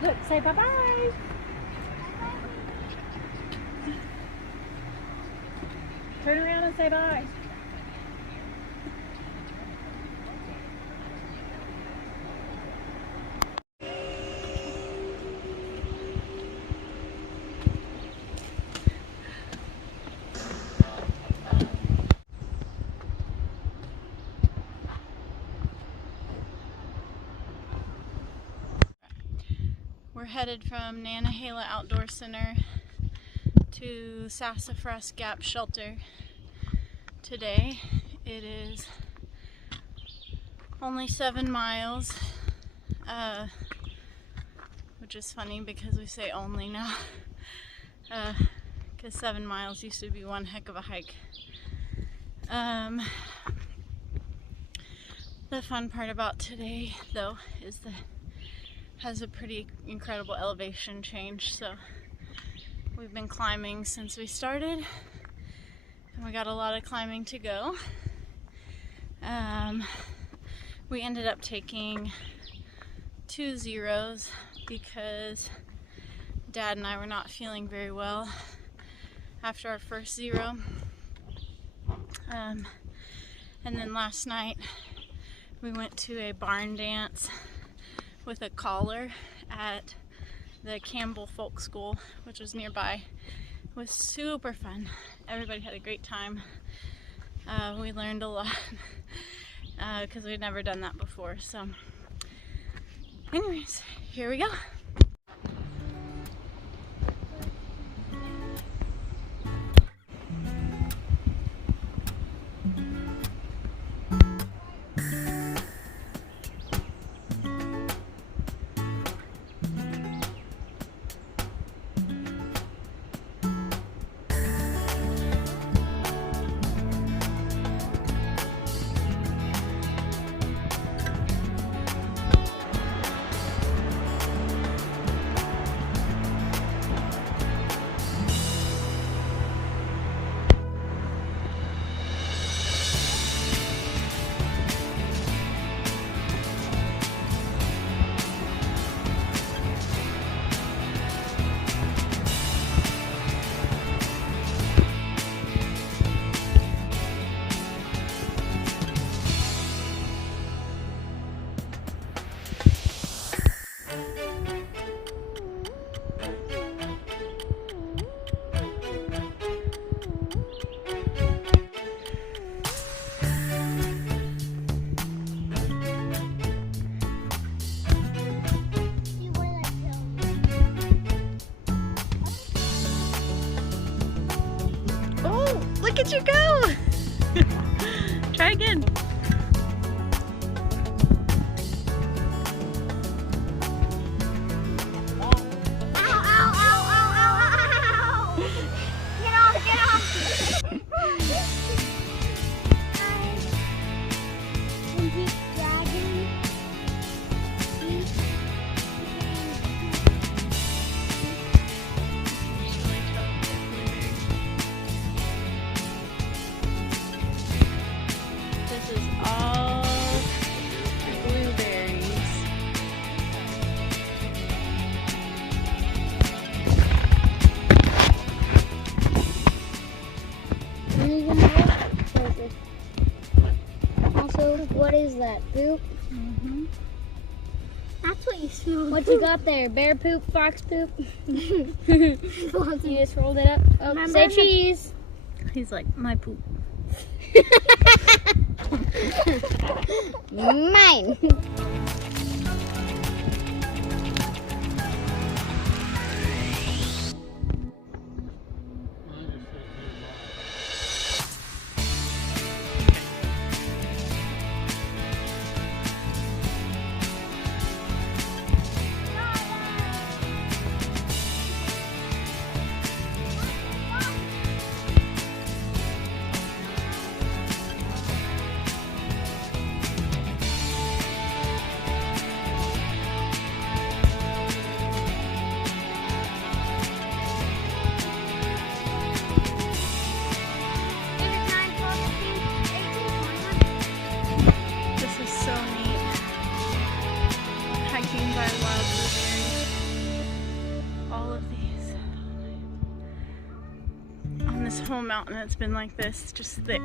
Look, say bye-bye. Turn around and say bye. We're headed from Nantahala Outdoor Center to Sassafras Gap Shelter today. It is only 7 miles, which is funny because we say only now, because 7 miles used to be one heck of a hike. The fun part about today, though, is that has a pretty incredible elevation change. So we've been climbing since we started, and we got a lot of climbing to go. We ended up taking 2 zeros because Dad and I were not feeling very well after our first zero. And then last night we went to a barn dance with a collar at the Campbell Folk School, which was nearby. It was super fun. Everybody had a great time. We learned a lot because we'd never done that before. So anyways, here we go. Look at you go! Try again. What is that? Poop? Mm-hmm. That's what you smell. What you got there? Bear poop? Fox poop? You just rolled it up. Oh, say cheese. He's like, my poop. Mine. this whole mountain it's been like this, just thick.